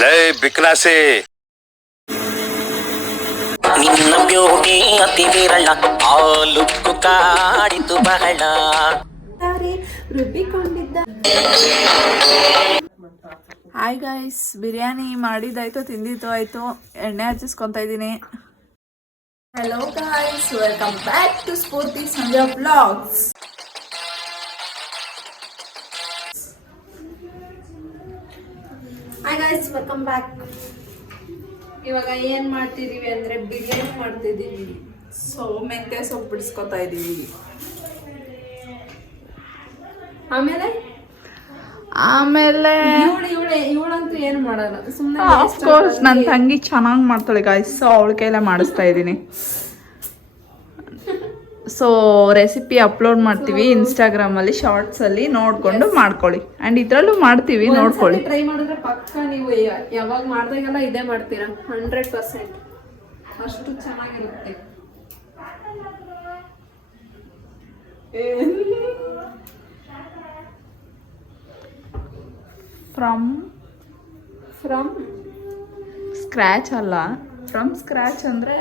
ಲೈ ಬಿಕ್ನಾಸಿ ನಿನ್ನ ಬ್ಯೂಟಿ ಅತಿ ವಿರಳ ಆ ಲುಕ್ಕು ಕಾಡಿತು ಬಹಳ ರುಬ್ಬಿಕೊಂಡಿದ್ದ. ಹಾಯ್ ಗೈಸ್, ಬಿರಿಯಾನಿ ಮಾಡಿದ್ದಾಯ್ತು, ತಿಂದಿದ್ದು ಆಯ್ತು, ಎಣ್ಣೆ ಹಚ್ಚಿಸ್ಕೊತಾ ಇದ್ದೀನಿ. Hello guys, welcome back to Spoorthi Sandhya blogs. Hi guys, welcome back. ಇವಾಗ ಏನ್ ಮಾಡ್ತಿದೀವಿ ಅಂದ್ರೆ ಬಿರಿಯಾನಿ ಮಾಡ್ತಿದೀವಿ. ಸೊ ಮೆಂತ್ಯ ಸೊಪ್ಪು ಬಿಡಿಸ್ಕೊತಾ ಇದೀವಿ. ಆಮೇಲೆ ಇವಳಂತೂ ಏನು ಮಾಡಲ್ಲ, ಸುಮ್ಮನೆ ಆಫ್ಕೋರ್ಸ್ ನನ್ನ ತಂಗಿ ಚೆನ್ನಾಗಿ ಮಾಡ್ತಾಳೆ ಗಾಯ್ಸ್, ಸೊ ಅವಳ ಕೈಲೇ ಮಾಡಿಸ್ತಾ ಇದ್ದೀನಿ. ಸೊ ರೆಸಿಪಿ ಅಪ್ಲೋಡ್ ಮಾಡ್ತೀವಿ ಇನ್ಸ್ಟಾಗ್ರಾಮಲ್ಲಿ, ಶಾರ್ಟ್ಸಲ್ಲಿ ನೋಡಿಕೊಂಡು ಮಾಡ್ಕೊಳ್ಳಿ. ಆ್ಯಂಡ್ ಇದರಲ್ಲೂ ಮಾಡ್ತೀವಿ, ನೋಡ್ಕೊಳ್ಳಿ. ಟ್ರೈ ಮಾಡಿದ್ರೆ ಪಕ್ಕ ನೀವು ಯಾವಾಗ ಮಾಡಿದಾಗೆಲ್ಲ ಇದೇ ಮಾಡ್ತೀರಾ, 100% ಅಷ್ಟು ಚೆನ್ನಾಗಿರುತ್ತೆ. ಫ್ರಮ್ ಸ್ಕ್ರ್ಯಾಚ್ ಅಲ್ಲ, ಫ್ರಮ್ ಸ್ಕ್ರ್ಯಾಚ್ ಅಂದರೆ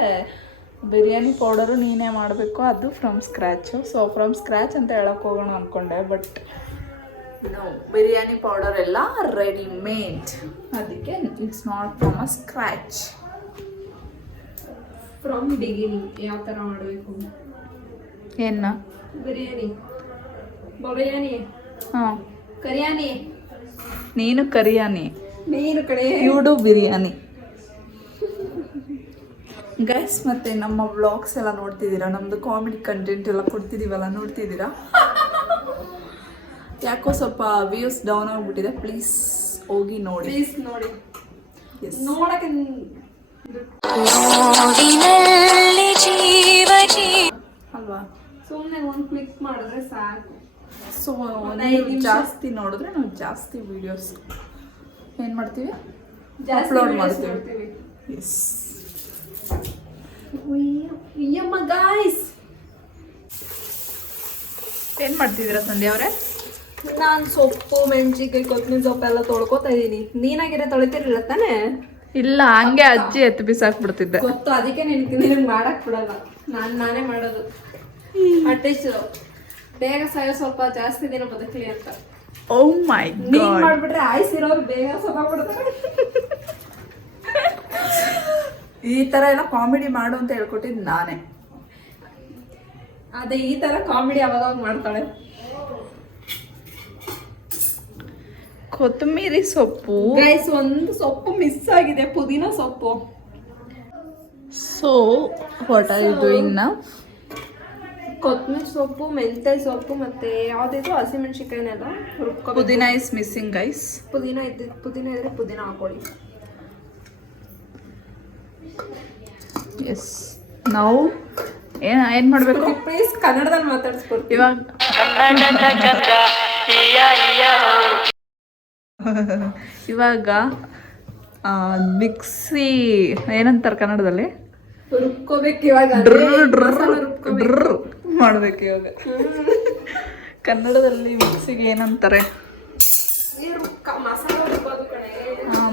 ಬಿರಿಯಾನಿ ಪೌಡರು ನೀನೇ ಮಾಡಬೇಕು, ಅದು from scratch. So from scratch ಅಂತ ಹೇಳಕ್ಕೆ ಹೋಗೋಣ ಅಂದ್ಕೊಂಡೆ, ಬಟ್ ಬಿರಿಯಾನಿ ಪೌಡರ್ ಎಲ್ಲ ರೆಡಿಮೇಡ್, ಅದಕ್ಕೆ it's not from a scratch. From beginning ಯಾವ ಥರ ಮಾಡಬೇಕು ಏನ ಬಿರಿಯಾನಿ ಹಾಂ, ಕರಿಯಾನಿ, ನೀನು ಕರಿಯಾನಿ, ನೀನು ಕಡೆ ಯೂಡು ಬಿರಿಯಾನಿ. ಗೈಸ್, ಮತ್ತೆ ನಮ್ಮ ವ್ಲಾಗ್ಸ್ ಎಲ್ಲ ನೋಡ್ತಿದ್ದೀರಾ, ನಮ್ಮದು ಕಾಮಿಡಿ ಕಂಟೆಂಟ್ ಎಲ್ಲ ಕೊಡ್ತಿದ್ದೀವಲ್ಲ, ನೋಡ್ತಿದ್ದೀರಾ? ಯಾಕೋ ಸ್ವಲ್ಪ ವ್ಯೂಸ್ ಡೌನ್ ಆಗಿಬಿಟ್ಟಿದೆ, ಪ್ಲೀಸ್ ಹೋಗಿ ನೋಡಿ. ನೋಡಕ್ಕೆ ಅಲ್ವಾ? ಸುಮ್ಮನೆ ಒಂದು ಕ್ಲಿಕ್ ಮಾಡಿದ್ರೆ ಸಾಕು. ಸೊ ನೀವು ಜಾಸ್ತಿ ನೋಡಿದ್ರೆ ನಾವು ಜಾಸ್ತಿ ವಿಡಿಯೋಸ್ ಏನು ಮಾಡ್ತೀವಿ, ಅಪ್ಲೋಡ್ ಮಾಡ್ತೀವಿ. ಎಸ್ ಗಾಯ್ಸ್, ಏನು ಮಾಡ್ತಿದ್ದೀರಾ ಸಂಧ್ಯಾ ಅವರೇ? ನಾನು ಸೊಪ್ಪು, ಮೆಣಸಿನ್ಕಾಯಿ, ಕೊತ್ತಂಬರಿ ಸೊಪ್ಪು ಎಲ್ಲ ತೊಳ್ಕೊತಾ ಇದ್ದೀನಿ. ನೀನಾಗಿರೋ ತೊಳಿತಿರಲಿಲ್ಲ ತಾನೇ? ಇಲ್ಲ, ಹಂಗೆ ಅಜ್ಜಿ ಎತ್ತು ಬಿಸಾಕ್ಬಿಡ್ತಿದ್ದೆ. ಗೊತ್ತು, ಅದಕ್ಕೆ ನಿನಗೆ ಮಾಡಕ್ ಬಿಡಲ್ಲ, ನಾನೇ ಮಾಡೋದು. ಅಟ್ಲೀಸ್ಟ್ ಬೇಗ ಸಾಯೋ ಸ್ವಲ್ಪ ಜಾಸ್ತಿ ದಿನ ಬದುಕಲಿ ಅಂತ. ಓ ಮೈ ಗಾಡ್, ನೀನ್ ಮಾಡ್ಬಿಟ್ರೆ ಆಯ್ಸಿರೋರು ಬೇಗ ಸ್ವಲ್ಪ ಬಿಡ್ತಾರೆ. ಈ ತರ ಎಲ್ಲ ಕಾಮಿಡಿ ಮಾಡು ಅಂತ ಹೇಳ್ಕೊಟ್ಟಿದ್ದು ನಾನೇ. ಅದೇ ಈ ತರ ಕಾಮಿಡಿ ಅವಾಗ ಮಾಡ್ತಾಳೆ. ಕೊತ್ತಂಬರಿ ಸೊಪ್ಪು ಗೈಸ್, ಒಂದು ಸೊಪ್ಪು ಮಿಸ್ ಆಗಿದೆ, ಪುದೀನ ಸೊಪ್ಪು. So what are you doing now? ಕೊತ್ತಂಬರಿ ಸೊಪ್ಪು, ಮೆಂತ್ಯ ಸೊಪ್ಪು, ಮತ್ತೆ ಯಾವ್ದಿದ್ರು ಹಸಿಮೆಣಸಿನ್ಕಾಯಿನೆಲ್ಲ ರುಬ್ಕೊ. ಪುದೀನ ಇಸ್ ಮಿಸ್ಸಿಂಗ್ ಗೈಸ್. ಪುದೀನ ಇದ್ರೆ ಪುದೀನ ಹಾಕೊಳ್ಳಿ. ಎಸ್, ನಾವು ಏನು ಮಾಡಬೇಕು? ಪ್ಲೀಸ್ ಕನ್ನಡದಲ್ಲಿ ಮಾತಾಡಿಸ್ಕೊಡ್ತೀವಿ ಇವಾಗ ಮಿಕ್ಸಿ ಏನಂತಾರೆ ಕನ್ನಡದಲ್ಲಿ? ರುಬ್ಕೋಬೇಕು ಇವಾಗ, ಮಾಡ್ಬೇಕು ಇವಾಗ. ಕನ್ನಡದಲ್ಲಿ ಮಿಕ್ಸಿಗೆ ಏನಂತಾರೆ?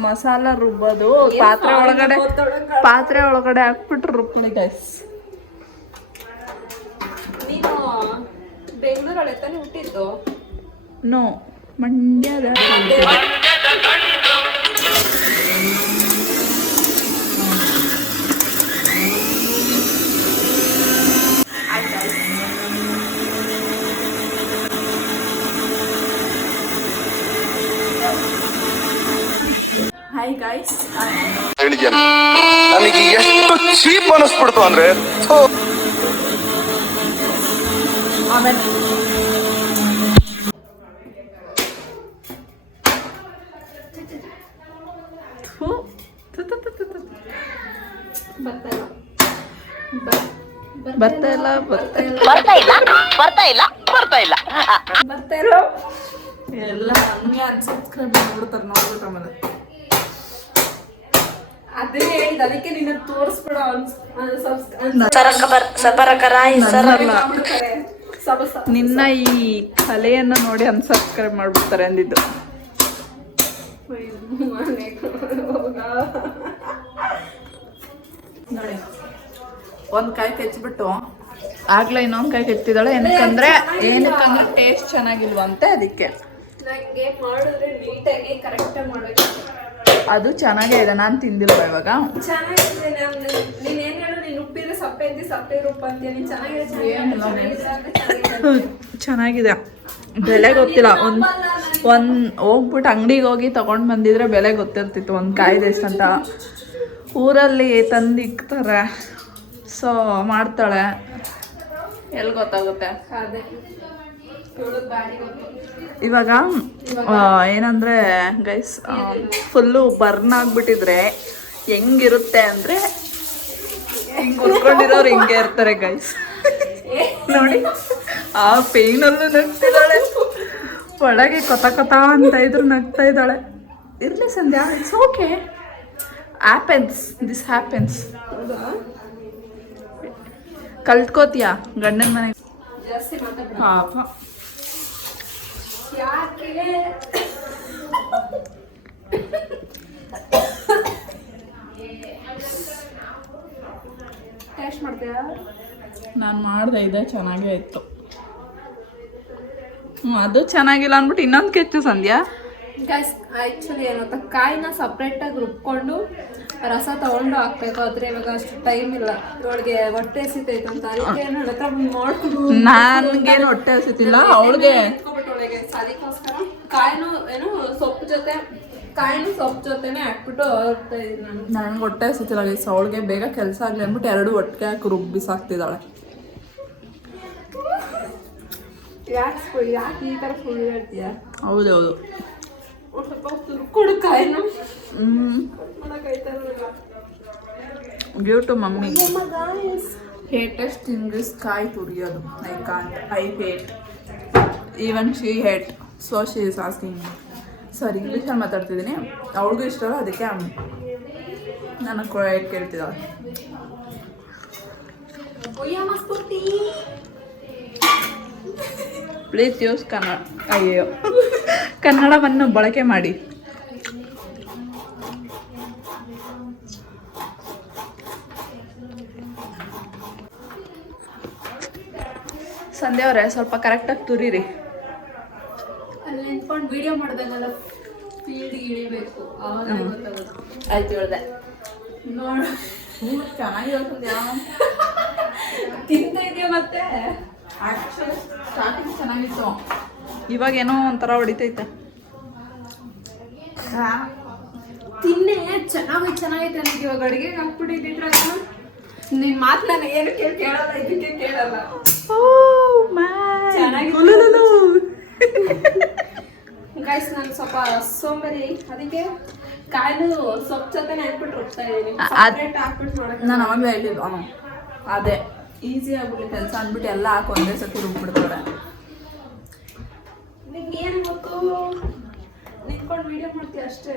ಮಸಾಲ ರುಬ್ಬೋದು. ಪಾತ್ರೆ ಒಳಗಡೆ ಹಾಕ್ಬಿಟ್ಟು ರುಬ್ಕೊಳ್ಳಿ ಗೈಸ್. ನೀನು ಬೆಂಗಳೂರಲ್ಲಿ ತಾನೇ ಹುಟ್ಟಿದ್ದು? ನೋ, ಮಂಡ್ಯದ. ಹಾಯ್ ಗೈಸ್, ನನಗೆ ಎಷ್ಟು ಚೀಪ್ ಅನಿಸ್ಬಿಡ್ತು ಅಂದ್ರೆ ಆಮೇಲೆ ಬರ್ತಾ ಇಲ್ಲ ಎಲ್ಲ ಹಂಗೆ ಅನ್ಸಬ್ಸ್ಕ್ರೈಬ್ ಮಾಡ್ಬಿಡ್ತಾರೆ, ನೋಡ್ಬಿಟ್ಟು ಆಮೇಲೆ. ಅದೇ ಹೇಳಿದ, ಅದಕ್ಕೆ ನಿನ್ನ ತೋರಿಸ್ಬಿಡೋ ನಿನ್ನ ಈ ಕಲೆಯನ್ನು ನೋಡಿ ಅನ್ಸಬ್ಸ್ಕ್ರೈಬ್ ಮಾಡ್ಬಿಡ್ತಾರೆ ಅಂದಿದ್ದು. ನೋಡಿ ಒಂದು ಕಾಯಿ ಕೆಚ್ಬಿಟ್ಟು ಆಗ್ಲೇ ಇನ್ನೊಂದು ಕಾಯಿ ಕೆತ್ತಿದಾಳೆ. ಏನಕ್ಕಂದ್ರೆ ಟೇಸ್ಟ್ ಚೆನ್ನಾಗಿಲ್ವಂತೆ, ಅದಕ್ಕೆ. ನಂಗೆ ಮಾಡಿದ್ರೆ ನೀಟಾಗಿ ಕರೆಕ್ಟಾಗಿ ಮಾಡಬೇಕು. ಅದು ಚೆನ್ನಾಗೇ ಇದೆ, ನಾನು ತಿಂದಿಲ್ವ ಇವಾಗ. ಚೆನ್ನಾಗಿದೆ. ನೀನ್ ಏನ್ ಹೇಳು, ನೀನ್ ಉಪ್ಪಿದ್ರೆ ಸಪ್ಪೆ ಅಂತಿ, ಸಪ್ಪೆ ಉಪ್ಪು ಅಂತೀಯ. ನೀನ್ ಚೆನ್ನಾಗಿದೆ. ಬೆಲೆ ಗೊತ್ತಿಲ್ಲ. ಒಂದ್ ಹೋಗ್ಬಿಟ್ಟು ಅಂಗಡಿಗೆ ಹೋಗಿ ತಗೊಂಡ್ ಬಂದಿದ್ರೆ ಬೆಲೆ ಗೊತ್ತಿರ್ತಿತ್ತು ಒಂದು ಕಾಯ್ದು ಎಷ್ಟಂತ. ಊರಲ್ಲಿ ತಂದು ಇಕ್ತಾರೆ, ಸೊ ಮಾಡ್ತಾಳೆ, ಎಲ್ಲಿ ಗೊತ್ತಾಗುತ್ತೆ. ಅದೇ ಇವಾಗ ಏನಂದ್ರೆ ಗೈಸ್, ಫುಲ್ಲು ಬರ್ನ್ ಆಗ್ಬಿಟ್ಟಿದ್ರೆ ಹೆಂಗಿರುತ್ತೆ ಅಂದ್ರೆ ಹಿಂಗೆ ಉಳ್ಕೊಂಡಿರೋರು ಹಿಂಗೆ ಇರ್ತಾರೆ ಗೈಸ್. ನೋಡಿ ಆ ಪೇಯ್ನಲ್ಲೂ ನಗ್ತಿದ್ದಾಳೆ, ಒಳಗೆ ಕೊತ ಅಂತ ಇದ್ರು ನಗ್ತಾ ಇದ್ದಾಳೆ. ಇರ್ಲಿ Sandhya, it's okay, happens, this happens. ಕಲ್ತ್ಕೋತೀಯ ಗಂಡನ ಮನೆಗೆ. ಜಾಸ್ತಿ ಮಾತಾಡ ಪಾಪ. ಯಾಕೆ ಟೇಸ್ಟ್ ಮಾಡ್ತೀಯಾ? ನಾನು ಮಾಡಿದೆ, ಇದೆ ಚೆನ್ನಾಗೇ ಇತ್ತು. ಅದು ಚೆನ್ನಾಗಿಲ್ಲ ಅಂದ್ಬಿಟ್ಟು ಇನ್ನೊಂದು ಕೆಚ್ಚು ಸಂಧ್ಯಾ. ಗೈಸ್ ಆ್ಯಕ್ಚುಲಿ ಏನಂತ ಕಾಯಿನ ಸಪ್ರೇಟಾಗಿ ರುಬ್ಕೊಂಡು ರಸ ತಗೊಂಡು ಹಾಕ್ಬೇಕು. ಆದರೆ ಇವಾಗ ಅಷ್ಟು ಟೈಮ್ ಇಲ್ಲ. ಇವಳಿಗೆ ಹೊಟ್ಟೆ ಹಸಿತೈತೆ ಅಂತ ಅದಕ್ಕೆ ನನ್ನ ಹತ್ರ ಮಾಡ್ಕೊಂಡು ನನ್ಗೇನು ಹೊಟ್ಟೆ ಹಸಿತಿಲ್ಲ, ಅವಳಿಗೆ ಒಳಗೆ ಅದಕ್ಕೋಸ್ಕರ ಕಾಯಿನೂ ಏನು ಸೊಪ್ಪು ಜೊತೆನೆ ಹಾಕ್ಬಿಟ್ಟು ಹೋಗ್ತಾ ಇದ್ದೀನಿ ನಾನು. ನನಗೆ ಹೊಟ್ಟೆ ಹಸಿತಿಲ್ಲ ಗೈಸ್, ಅವಳಿಗೆ ಬೇಗ ಕೆಲಸ ಆಗಲಿ ಅಂದ್ಬಿಟ್ಟು ಎರಡು ಒಟ್ಟಿಗೆ ಹಾಕಿ ರುಬ್ಬಿಸಾಕ್ತಿದ್ದಾಳೆ. ಯಾಕೆ ಈ ಥರ ಸುಳ್ಳು ಹೇಳ್ತೀಯ? ಹೌದೌದು. ಸ್ವಲ್ಪ ತುರ್ಕೊಡು ಕಾಯಿನ. Give to mummy. Hatest thing is ಕಾಯಿ ತುರಿಯೋದು. I can't, I hate. Even she hate, so she is asking. ಸರಿ, ಇಂಗ್ಲೀಷಲ್ಲಿ ಮಾತಾಡ್ತಿದ್ದೀನಿ, ಅವಳಿಗೂ ಇಷ್ಟ ಅಲ್ಲ, ಅದಕ್ಕೆ ನನಗೆ ಕೇಳ್ತಿದ್ದಾಳೆ. Please use Kannada. ಅಯ್ಯೋ, ಕನ್ನಡವನ್ನು ಬಳಕೆ ಮಾಡಿ. ಸಂಧ್ಯಾ ಅವರೇ, ಸ್ವಲ್ಪ ಕರೆಕ್ಟಾಗಿ ತುರೀರಿ. ಅಲ್ಲಿ ನಿಂತ್ಕೊಂಡು ವಿಡಿಯೋ ಮಾಡಿದಾಗಲ್ಲ ಫೀಲ್ಡ್ಗೆ ಇಳಿಬೇಕು, ಆವಾಗ ಗೊತ್ತಾಗೋದು. ಆಯ್ತು, ಹೇಳ್ದೆ. ನೋಡು ಚೆನ್ನಾಗಿರುತ್ತೆ. ತಿಂತ ಇದೆಯಾ ಮತ್ತೆ? ಆ್ಯಕ್ಚುಲಿ ಸ್ಟಾರ್ಟಿಂಗ್ ಚೆನ್ನಾಗಿತ್ತು, ಇವಾಗ ಏನೋ ಒಂಥರ ಹೊಡಿತೈತೆ. ತಿನ್ನೆ ಚೆನ್ನಾಗೈತೆ ನನಗೆ. ಇವಾಗ ಅಡುಗೆಗೆ ಹಾಕ್ಬಿಟ್ಟಿದ್ರೆ ನಿನ್ನ ಮಾತು ನಾನು ಏನು ಕೇಳಲ್ಲ, ಇದಕ್ಕೆ ಕೇಳಲ್ಲ. ಗೈಸ್ ನಾನು ಸ್ವಲ್ಪ ಸೋಂಬೇರಿ, ಅದಕ್ಕೆ ಕಾಯಿಲು ಸೊಪ್ಪು ಜೊತೆನೆ ಹಾಕ್ಬಿಟ್ಟು ರುಬ್ತಾ ಇದ್ದೀನಿ. ಹಾಕ್ಬಿಟ್ಟು ಮಾಡಕ್ಕೆ ನಾನು ಅವಾಗಲೇ ಹೇಳಿದ್ದು, ಅದೇ ಈಸಿ ಆಗ್ಬಿಟ್ಟು ಕೆಲಸ ಅಂದ್ಬಿಟ್ಟು ಎಲ್ಲ ಹಾಕಿ ಒಂದೇ ಸತಿ ರುಬ್ಬಿಡ್ತಾರೆ. ನಿಂಗೆ ಏನು ಗೊತ್ತು, ನಿಂತ್ಕೊಂಡು ವಿಡಿಯೋ ಮಾಡ್ತೀಯ ಅಷ್ಟೇ.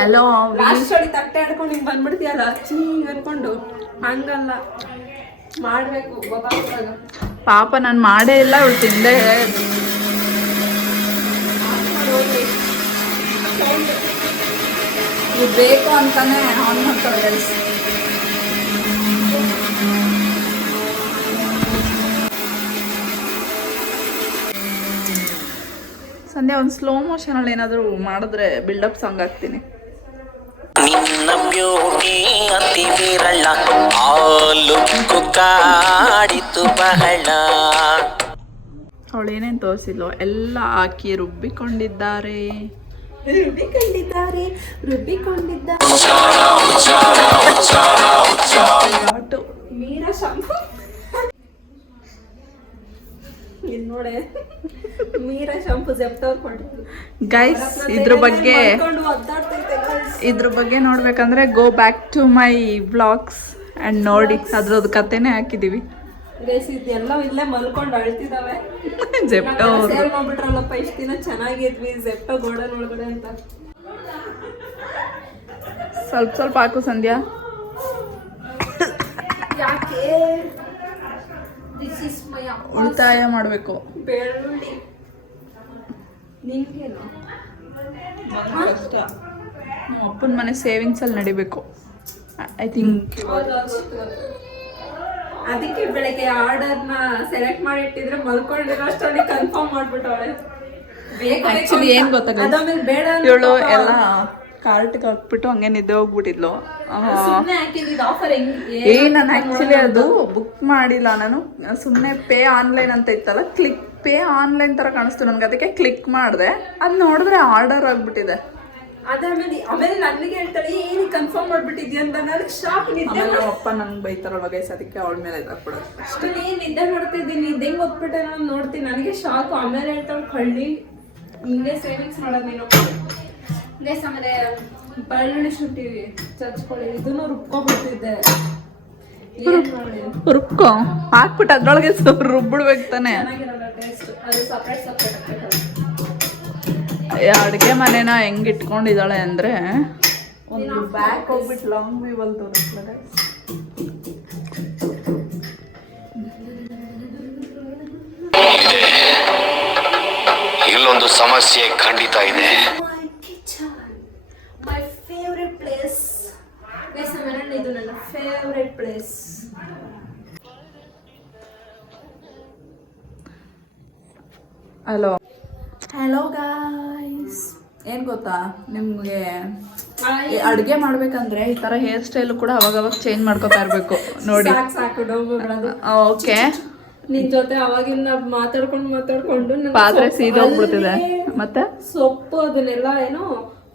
ಹಲೋ, ಲಾಸ್ಟ್ ಹೊಡಿ ತಟ್ಟೆ ಹಿಡ್ಕೊಂಡು ಹಿಂಗೆ ಬಂದ್ಬಿಡ್ತೀಯಲ್ಲ ಹಿಂಗೆ ಅನ್ಕೊಂಡು. ಹಂಗಲ್ಲ, ಮಾಡಬೇಕು ಗೊತ್ತಾಗ್ತದಾಗ. ಪಾಪ ನಾನು ಮಾಡೇ ಇಲ್ಲ, ಅವಳು ತಿಂದೆ. ಇದು ಬೇಕು ಅಂತಾನೆ ಆನ್ ಮಾಡ್ತಾರೆ ಗೈಸ್. ಸಂಧ್ಯಾ, ಒಂದು ಸ್ಲೋ ಮೋಷನಲ್ಲಿ ಏನಾದರೂ ಮಾಡಿದ್ರೆ ಬಿಲ್ಡಪ್ ಸಾಂಗ್ ಹಾಕ್ತೀನಿ. ನಿನ್ನ ಬ್ಯೂಟಿ ಅತಿ ವಿರಳ, ಆ ಲುಕ್ಕು ಕಾಡಿತು ಬಹಳ. ಅವಳು ಏನೇನು ತೋರಿಸಿಲ್ವೋ ಎಲ್ಲ ಹಾಕಿ ರುಬ್ಬಿಕೊಂಡಿದ್ದಾರೆ. ಮೀರಾ ಶಾಂಪು ನೋಡೆ, ಮೀರಾ ಶಾಂಪು ಜೆಪ್ಟೋ ಕೊಟ್ಟಿದ್ದು ಗೈಸ್. ಇದ್ರ ಬಗ್ಗೆ ನೋಡ್ಬೇಕಂದ್ರೆ go back to my vlogs and ನೋಡಿ, ಅದ್ರದ್ದು ಕತೆನೇ ಹಾಕಿದ್ದೀವಿ. ಗೈಸ್ ಇದೆಲ್ಲ ಇಲ್ಲೇ ಮಲ್ಕೊಂಡು ಅಳ್ತಿದಾವೆ. ಜೆಪ್ಟೋ ಸೇಲ್ ಮಾಡ್ಬಿಟ್ರಲ್ಲಪ್ಪ, ಇಷ್ಟು ದಿನ ಚೆನ್ನಾಗಿದ್ವಿ ಜೆಪ್ಟೋ ಗೋಡನ್ ಒಳಗಡೆ ಅಂತ. ಸ್ವಲ್ಪ ಹಾಕು ಸಂಧ್ಯಾ. ಯಾಕೆ ದಿಸ್ ಇಸ್ ಮೈ ಉಳಿತಾಯ ಮಾಡಬೇಕು. ಬೆಳ್ಳುಳ್ಳಿ ನಿನ್ಗೇನು ಕಷ್ಟ. ನಮ್ಮ ಅಪ್ಪನ ಮನೆ ಸೇವಿಂಗ್ಸಲ್ಲಿ ನಡಿಬೇಕು ಐ ಥಿಂಕ್. ಅದಕ್ಕೆ ಬೆಳಗ್ಗೆ ಆರ್ಡರ್ನ ಸೆಲೆಕ್ಟ್ ಮಾಡಿ ಇಟ್ಟಿದ್ರೆ ಮಲ್ಕೊಂಡಿರೋ ಅಷ್ಟರಲ್ಲಿ ಕನ್ಫರ್ಮ್ ಮಾಡ್ಬಿಟ್ಟವಳೆ. ಆ್ಯಕ್ಚುಲಿ ಏನು ಗೊತ್ತಾಗ ಅದಾದ್ಮೇಲೆ ಬೇಡ ಇವಳು ಎಲ್ಲ ಕಾರ್ಟ್ಗೆ ಹಾಕ್ಬಿಟ್ಟು ಹಂಗೆ ನಿದ್ದೆ ಹೋಗ್ಬಿಟ್ಟಿದ್ಲು. ಸುಮ್ಮನೆ ಹಾಕಿದ್ದು ಆಫರ್ ನಾನು ಆ್ಯಕ್ಚುಲಿ ಅದು ಬುಕ್ ಮಾಡಿಲ್ಲ, ನಾನು ಸುಮ್ಮನೆ ಪೇ ಆನ್ಲೈನ್ ಅಂತ ಇತ್ತಲ್ಲ, ಕ್ಲಿಕ್ ಪೇ ಆನ್ಲೈನ್ ಥರ ಕಾಣಿಸ್ತು ನನಗೆ, ಅದಕ್ಕೆ ಕ್ಲಿಕ್ ಮಾಡಿದೆ. ಅದು ನೋಡಿದ್ರೆ ಆರ್ಡರ್ ಆಗಿಬಿಟ್ಟಿದೆ. ಆಮೇಲೆ ನನಗೆ ಹೇಳ್ತಾಳೆ ಏನು ಕನ್ಫರ್ಮ್ ಮಾಡ್ಬಿಟ್ಟಿದ್ಯಾ ಅಂತ. ನನಗೆ ಶಾಕ್. ನಿದ್ದೆ ನಮ್ಮ ಅಪ್ಪ ನಂಗೆ ಬೈತಾರಲ್ಲ ಗೈಸ್, ಅದಕ್ಕೆ ಅವಳ ಮೇಲೆ ಇದಾಗ್ಬಿಡೋದು. ಅಷ್ಟೇ ನಿದ್ದೆ ಮಾಡ್ತಿದ್ದೀನಿ, ಇದು ಹೆಂಗೆ ಒಪ್ಬಿಟ್ಟೆ ನಾನು ನೋಡ್ತೀನಿ. ನನಗೆ ಶಾಕು. ಆಮೇಲೆ ಹೇಳ್ತಾಳೆ ಕಳ್ಳಿ ಹಿಂಗೆ ಸೇವಿಂಗ್ಸ್ ಮಾಡೋದು ನೀನು ಗೈಸ್. ಆಮೇಲೆ ಬೆಳ್ಳುಳ್ಳಿ ಶುಂಠಿ ಚಚ್ಕೊಳ್ಳಿ, ಇದನ್ನು ರುಬ್ಕೊಬಿಡ್ತಿದ್ದೆ. ರುಬ್ಕೊ ಹಾಕ್ಬಿಟ್ಟು ಅದ್ರೊಳಗೆ ರುಬ್ಬಿಡ್ಬೇಕು ತಾನೆ. ಚೆನ್ನಾಗಿರಲ್ಲ ಟೇಸ್ಟ್, ಅದು ಸಪ್ರೇಟ್ ಹಾಕ್ಬೇಕು. ಅಡುಗೆ ಮನೆನ ಹೆಂಗೆ ಇಟ್ಕೊಂಡಿದ್ದಾಳೆ ಅಂದರೆ ಒಂದು ಬ್ಯಾಕ್ ಹೋಗ್ಬಿಟ್ಟು ಲಾಂಗ್ ವ್ಯೂವಲ್ಲಿ ತೋರಿಸ್ತಾರೆ. ಇಲ್ಲೊಂದು ಸಮಸ್ಯೆ ಖಂಡಿತ ಇದೆ. My favourite place guys. ಆಮೇಲೆ ಇದು ನನ್ನ ಫೇವ್ರೆಟ್ ಪ್ಲೇಸ್. ಹಲೋ ಗಾಯ್ಸ್, ಏನು ಗೊತ್ತಾ ನಿಮಗೆ, ಅಡುಗೆ ಮಾಡ್ಬೇಕಂದ್ರೆ ಈ ಥರ ಹೇರ್ ಸ್ಟೈಲು ಕೂಡ ಅವಾಗವಾಗ ಚೇಂಜ್ ಮಾಡ್ಕೊತಾ ಇರಬೇಕು ನೋಡಿ. ಸಾಕು ಡೋಗ್ಬಿಡೋದು. ಓಕೆ, ನಿನ್ ಜೊತೆ ಅವಾಗಿಂದ ಮಾತಾಡ್ಕೊಂಡು ಪಾತ್ರೆ ಸೀದೋಗ್ಬಿಡ್ತಿದೆ. ಮತ್ತೆ ಸೊಪ್ಪು ಅದನ್ನೆಲ್ಲ ಏನೋ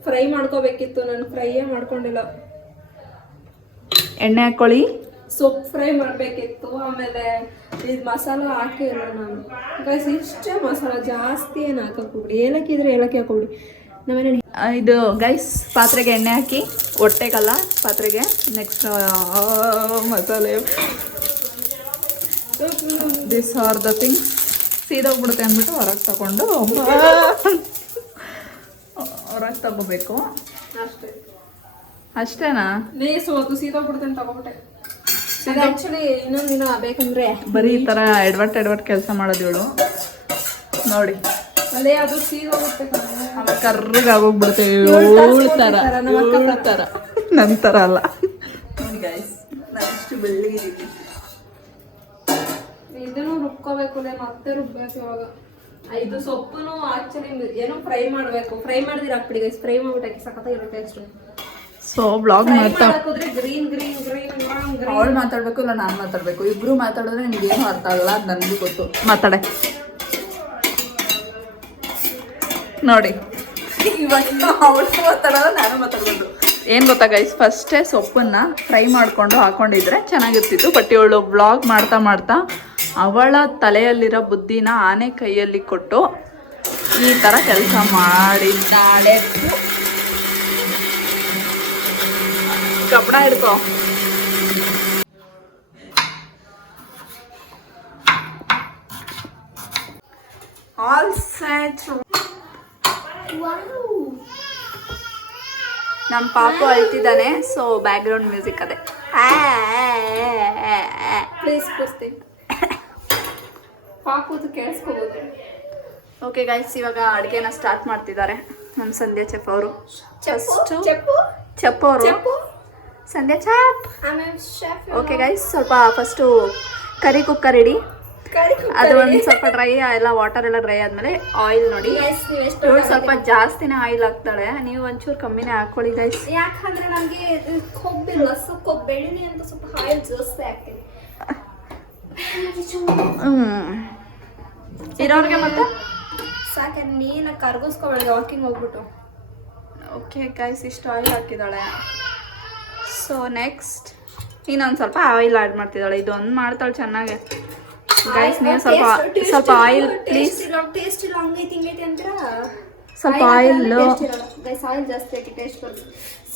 ಫ್ರೈ ಮಾಡ್ಕೋಬೇಕಿತ್ತು, ನಾನು ಫ್ರೈಯೇ ಮಾಡ್ಕೊಂಡಿಲ್ಲ. ಎಣ್ಣೆ ಹಾಕ್ಕೊಳ್ಳಿ. ಸೊಪ್ಪು ಫ್ರೈ ಮಾಡಬೇಕಿತ್ತು. ಆಮೇಲೆ ಇದು ಮಸಾಲ ಹಾಕಿಲ್ಲ ನಾನು ಗೈಸ್. ಇಷ್ಟೇ ಮಸಾಲ, ಜಾಸ್ತಿ ಏನು ಹಾಕೋಕ್ಬಿಡಿ. ಏಲಕ್ಕಿ ಇದ್ರೆ ಏಲಕ್ಕಿ ಹಾಕೋಬಿಡಿ. ನಮ್ಮನೆ ಇದು ಗೈಸ್, ಪಾತ್ರೆಗೆ ಎಣ್ಣೆ ಹಾಕಿ, ಹೊಟ್ಟೆಗಲ್ಲ ಪಾತ್ರೆಗೆ. ನೆಕ್ಸ್ಟ್ ಮಸಾಲೆ, ದಿಸ್ ಆರ್ ದ ಥಿಂಗ್ಸ್. ಸೀದೋಗ್ಬಿಡುತ್ತೆ ಅಂದ್ಬಿಟ್ಟು ಹೊರಗೆ ತಗೊಂಡು ಹೊರಗೆ ತಗೋಬೇಕು. ಅಷ್ಟೇ. ಅಷ್ಟೇನಾ? ಅದು ಸೀದೋಗ್ಬಿಡುತ್ತೆ ಅಂತ ತಗೋಬಿಟ್ಟೆ. ಆಕ್ಚುಲಿ ಇನ್ನೊಂದು ದಿನ ಬೇಕಂದ್ರೆ ಬರೀ ಈ ಥರ ಎಡ್ವರ್ಟ್ ಕೆಲಸ ಮಾಡೋದು ಇವಳು ನೋಡಿ. ಅದೇ ಅದು ಸೀದೋಗುತ್ತೆ, ಕರ್ರಿಗೆ ಆಗೋಗ್ಬಿಡುತ್ತೆ ಥರ. ನಂತರ ಅಲ್ಲ ನೋಡಿ ಗೈಸ್, ನಾನು ಇಷ್ಟು ಬೆಳ್ಳಗಿದ್ದೀನಿ. ಇದನ್ನು ರುಬ್ಕೋಬೇಕು, ಮತ್ತೆ ರುಬ್ಬೇಕು ಇವಾಗ. ಇದು ಸೊಪ್ಪುನು ಆಕ್ಚುಲಿ ಏನೋ ಫ್ರೈ ಮಾಡಬೇಕು. ಫ್ರೈ ಮಾಡಿದಿರ ಹಾಕ್ಬಿಡಿ ಗೈಸ್. ಫ್ರೈ ಮಾಡ್ಬಿಟ್ಟು ಸಖತ್ತಾಗಿರೋ ಟೇಸ್ಟ್. ಸೊ ಬ್ಲಾಗ್ ಮಾಡ್ತಾ ಗ್ರೀನ್ ಗ್ರೀನ್ ಗ್ರೀನ್ ಅವಳು ಮಾತಾಡ್ಬೇಕು, ಇಲ್ಲ ನಾನು ಮಾತಾಡ್ಬೇಕು. ಇಬ್ರು ಮಾತಾಡಿದ್ರೆ ನಿಮ್ಗೆ ಏನು ಅರ್ಥ ಆಗಲ್ಲ, ಅದು ನನಗೂ ಗೊತ್ತು. ಮಾತಾಡೆ ನೋಡಿ. ಇವಾಗ ಅವಳು ಮಾತಾಡೋದು, ನಾನು ಮಾತಾಡ್ಬೋದು. ಏನು ಗೊತ್ತಾ ಗೈಸ್, ಫಸ್ಟೇ ಸೊಪ್ಪನ್ನು ಫ್ರೈ ಮಾಡಿಕೊಂಡು ಹಾಕೊಂಡಿದ್ರೆ ಚೆನ್ನಾಗಿರ್ತಿತ್ತು. ಬಟ್ ಇವಳು ವ್ಲಾಗ್ ಮಾಡ್ತಾ ಮಾಡ್ತಾ ಅವಳ ತಲೆಯಲ್ಲಿರೋ ಬುದ್ಧಿನ ಆನೆ ಕೈಯಲ್ಲಿ ಕೊಟ್ಟು ಈ ಥರ ಕೆಲಸ ಮಾಡಿದ್ದಾಳೆ. ಕಬ್ಬಣ ಹಿಡ್ಕೊ. All set. ನಮ್ಮ ಪಾಪು ಅಳ್ತಿದ್ದಾನೆ, ಸೊ ಬ್ಯಾಕ್ ಗ್ರೌಂಡ್ ಮ್ಯೂಸಿಕ್ ಅದೇ. ಪ್ಲೀಸ್ ಕೂರ್ತೀನಿ. ಪಾಪುದು ಕೇಳಿಸ್ಕೋಬೋದು. ಓಕೆ ಗೈಸ್, ಇವಾಗ ಅಡುಗೆನ ಸ್ಟಾರ್ಟ್ ಮಾಡ್ತಿದ್ದಾರೆ ನಮ್ಮ ಸಂಧ್ಯಾ ಚೆಫ್ ಅವರು. ಚೆಫ್ ಅವರು ಸಂಧ್ಯಾ ಚಾಪ್. ಓಕೆ ಗೈಸ್, ಸ್ವಲ್ಪ ಫಸ್ಟು ಕರಿ ಕುಕ್ಕರ್ ಇಡಿ. ಅದು ಒಂದು ಸ್ವಲ್ಪ ಡ್ರೈ ಎಲ್ಲ ವಾಟರ್ ಎಲ್ಲ ಡ್ರೈ ಆದಮೇಲೆ ಆಯಿಲ್ ನೋಡಿ. ಇವಳು ಸ್ವಲ್ಪ ಜಾಸ್ತಿನೇ ಆಯಿಲ್ ಹಾಕ್ತಾಳೆ, ನೀವು ಒಂಚೂರು ಕಮ್ಮಿನೇ ಹಾಕ್ಕೊಳ್ಳಿ ಗೈಸ್. ಯಾಕಂದ್ರೆ ನನಗೆ ಕೊಬ್ಬಿಲ್ಲ, ಬೆಣ್ಣೆ ಅಂತ ಸ್ವಲ್ಪ ಆಯಿಲ್ ಜಾಸ್ತಿ ಹಾಕ್ತೀನಿ ಇರೋರಿಗೆ. ಮತ್ತೆ ಸಾಕೆ, ನೀನು ಕರ್ಗಿಸ್ಕೊಬೇಡ ವಾಕಿಂಗ್ ಹೋಗ್ಬಿಟ್ಟು. ಓಕೆ ಗೈಸ್, ಇಷ್ಟು ಆಯಿಲ್ ಹಾಕಿದ್ದಾಳೆ. ಸೊ ನೆಕ್ಸ್ಟ್ ಇನ್ನೊಂದು ಸ್ವಲ್ಪ ಆಯಿಲ್ ಆ್ಯಡ್ ಮಾಡ್ತಿದ್ದಾಳೆ. ಇದೊಂದು ಮಾಡ್ತಾಳೆ ಚೆನ್ನಾಗಿ ಗೈಸ್. ನೀವು ಸ್ವಲ್ಪ ಆಯಿಲ್ ಪ್ಲೀಸ್. ಟೇಸ್ಟ್ ಇಲ್ಲ, ಹಂಗೈತಿ ಹಿಂಗೈತಿ ಅಂತೀರಾ. ಸ್ವಲ್ಪ ಆಯಿಲ್ ಗೈಸ್, ಆಯಿಲ್ ಜಾಸ್ತಿ ಹಾಕಿ ಟೇಸ್ಟ್ ಬರುತ್ತೆ,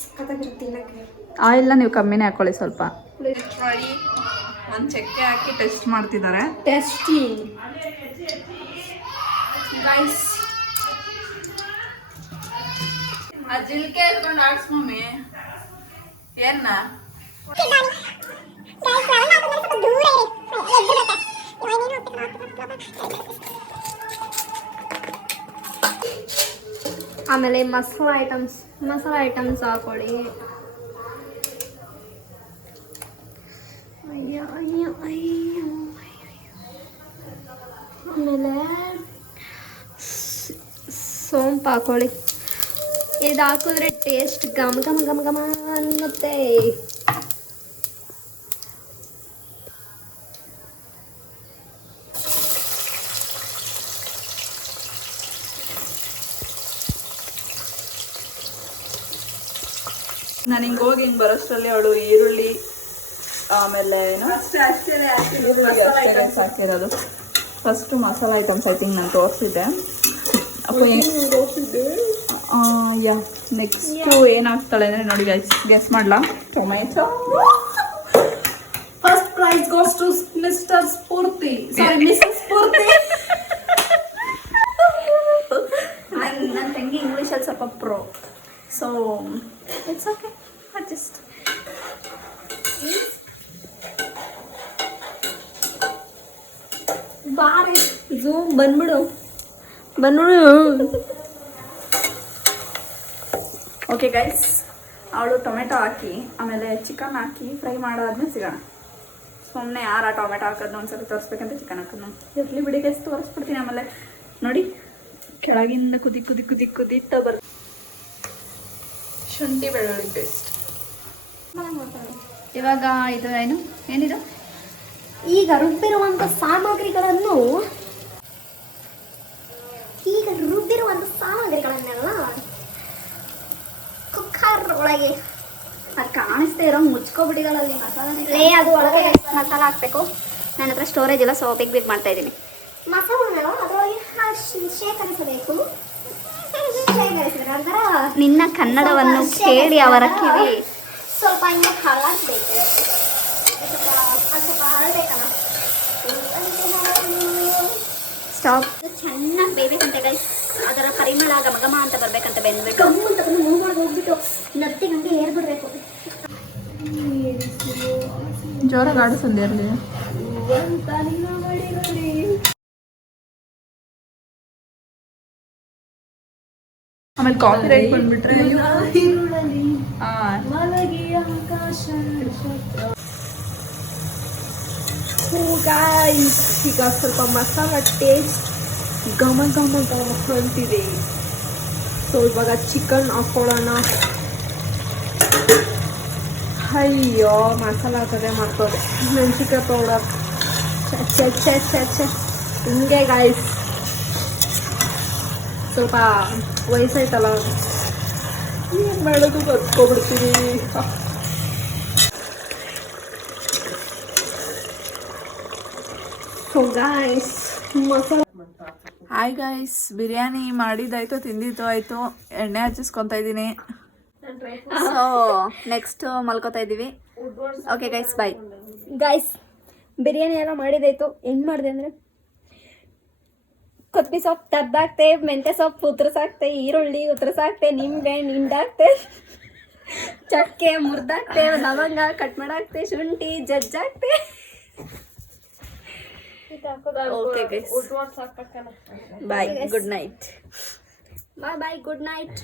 ಸಖತ್ತಾಗಿರುತ್ತೆ ತಿನ್ನಕ್ಕೆ. ಆಯಿಲ್ನ ನೀವು ಕಮ್ಮಿನೇ ಹಾಕ್ಕೊಳ್ಳಿ ಸ್ವಲ್ಪ. ಒಂದು ಚಕ್ಕೆ ಹಾಕಿ ಟೆಸ್ಟ್ ಮಾಡ್ತಿದ್ದಾರೆ. Testing guys. ಜಿಲ್ಕೆ ಎತ್ಕೊಂಡು ಆಡ್ಸ್ ಮಮ್ಮಿ ಏನ್ನ. ಆಮೇಲೆ ಮಸಾಲ ಐಟಮ್ಸ್ ಹಾಕೊಳ್ಳಿ. ಆಮೇಲೆ ಸೋಂಪು ಹಾಕೊಳ್ಳಿ. ಇದು ಹಾಕಿದ್ರೆ ಟೇಸ್ಟ್ ಘಮ ಘಮ ಘಮ ಘಮ ಅನ್ನುತ್ತೆ. ನಾನು ಹಿಂಗೆ ಹೋಗಿ ಹಿಂಗೆ ಬರೋಷ್ಟರಲ್ಲಿ ಅವಳು ಈರುಳ್ಳಿ ಆಮೇಲೆ ಏನು ಈರುಳ್ಳಿ ಅಷ್ಟೇ ಹಾಕಿರೋದು. First masala items I think ನಾನು ತೋರಿಸಿದ್ದೆ. ಯಾ ನೆಕ್ಸ್ಟು ಏನಾಗ್ತಾಳೆ ಅಂದರೆ ನೋಡಿ ಗೈಸ್, ಗೆಸ್ ಮಾಡಲಾ? Tomato. First prize goes to mister Spoorthi, sorry missus Spoorthi. ನನ್ನ ತಂಗಿ ಇಂಗ್ಲೀಷಲ್ಲಿ ಸ್ವಲ್ಪ pro, so it's okay, adjust. ಬಾರಿ ಝೂಮ್ ಬಂದ್ಬಿಡು. ಓಕೆ ಗೈಸ್, ಅವಳು ಟೊಮೆಟೊ ಹಾಕಿ ಆಮೇಲೆ ಚಿಕನ್ ಹಾಕಿ ಫ್ರೈ ಮಾಡಾದ್ಮೇಲೆ ಸಿಗೋಣ. ಸುಮ್ಮನೆ ಯಾರ ಟೊಮೆಟೊ ಹಾಕೋದು ಒಂದ್ಸಲ ತೋರಿಸ್ಬೇಕಂತ ಚಿಕನ್ ಹಾಕೋದು ನಾನು ಇರಲಿ ಬಿಡಿ ಗೈಸ್, ತೋರಿಸ್ಬಿಡ್ತೀನಿ. ಆಮೇಲೆ ನೋಡಿ ಕೆಳಗಿಂದ ಕುದಿತ ಬರ್ ಶುಂಠಿ ಬೆಳ್ಳುಳ್ಳಿ ಪೇಸ್ಟ್. ಇವಾಗ ಇದು ಏನಿದು? ಈಗ ರುಬ್ಬಿರುವಂಥ ಸಾಮಗ್ರಿಗಳನ್ನೆಲ್ಲ ಕುಕ್ಕರ್ ಒಳಗೆ ಅದು ಕಾಣಿಸ್ತಾ ಇರೋ ಮುಚ್ಕೊಬಿಟ್ಟಿಗಳಲ್ಲಿ ಮಸಾಲೆ ಅದು ಒಳಗೆ ಮಸಾಲ ಹಾಕ್ಬೇಕು. ನನ್ನ ಹತ್ರ ಸ್ಟೋರೇಜ್ ಇಲ್ಲ, ಸೊ ಬಿಗ್ ಮಾಡ್ತಾ ಇದ್ದೀನಿ. ಮಸಾಲಗಳು ಅದರೊಳಗೆ ಶೇಖರಿಸಬೇಕು. ನಂತರ ನಿನ್ನ ಕನ್ನಡವನ್ನು ಕೇಳಿ ಅವರ ಕಿವಿ ಸ್ವಲ್ಪ ಇನ್ನು ಹಾಳಾಗಬೇಕು. ಸ್ವಲ್ಪ ಹರಬೇಕಲ್ಲ. ಸ್ಟಾಪ್. ಚೆನ್ನಾಗಿ ಬೇಯಬೇಕಂತೆ ಗೈಸ್, ಅದರ ಪರಿಮಳ ಘಮ ಅಂತ ಬರ್ಬೇಕಂತ ಬೆಂದ್ಬಿಟ್ಟು ಕಮ್ಮು ಅಂತ ಮೂವ್ ಮಾಡಿ ಹೋಗ್ಬಿಟ್ಟು ನತ್ತಿಗಂಗೆ ಏರ್ಬಿಡ್ಬೇಕು. ಜೋರಾಗಿ ಆಡಿಸಂದೆ ಇರಲಿ. ಆಮೇಲೆ ಕಾಪಿರೈಟ್ ಬಂದ್ಬಿಟ್ರೆ ಈಗ ಸ್ವಲ್ಪ ಮಸಾಲ ಟೇಸ್ಟ್ ಘಮ ಘಮ ಘಮ ಅಂತಿದೆ. ಸೊ ಇವಾಗ ಚಿಕನ್ ಹಾಕೊಳ್ಳೋಣ. ಅಯ್ಯೋ ಮಸಾಲ ಹಾಕೋದೇ ಮಾಡ್ತದೆ. ಮೆಣಸಿನ್ಕಾಯಿ ಪೌಡರ್ ಹಿಂಗೆ ಗಾಯ್ಸ್, ಸ್ವಲ್ಪ ವಯಸ್ಸಾಯ್ತಲ್ಲ, ಏನು ಮಾಡೋದು ಕತ್ಕೊಬಿಡ್ತೀವಿ. So guys masala. Hi guys, biryani ಮಾಡಿದ್ದಾಯ್ತು, ತಿಂದಿದ್ದು ಆಯಿತು, ಎಣ್ಣೆ ಹಚ್ಚಿಸ್ಕೊತಾ ಇದ್ದೀನಿ. ಸೊ ನೆಕ್ಸ್ಟ್ ಮಲ್ಕೋತಾ ಇದ್ದೀವಿ. Okay guys, bye. Guys biryani ಎಲ್ಲ ಮಾಡಿದಾಯ್ತು. ಹೆಂಗೆ ಮಾಡಿದೆ ಅಂದರೆ ಕೊತ್ತಂಬರಿ ಸೊಪ್ಪು ತದ್ದಾಕ್ತೆ, ಮೆಂತ್ಯ ಸೊಪ್ಪು ಉತ್ತರಿಸಾಕ್ತೆ, ಈರುಳ್ಳಿ ಉತ್ತರಿಸಾಕ್ತೆ, ನಿಂಬೆ ಹಿಂಡಾಕ್ತೆ, ಚಕ್ಕೆ ಮುರಿದಾಕ್ತೆ, ಲವಂಗ ಕಟ್ ಮಾಡಾಕ್ತೆ, ಶುಂಠಿ ಜಜ್ಜಾಕ್ತೆ. Okay guys, bye, good night. Bye good night.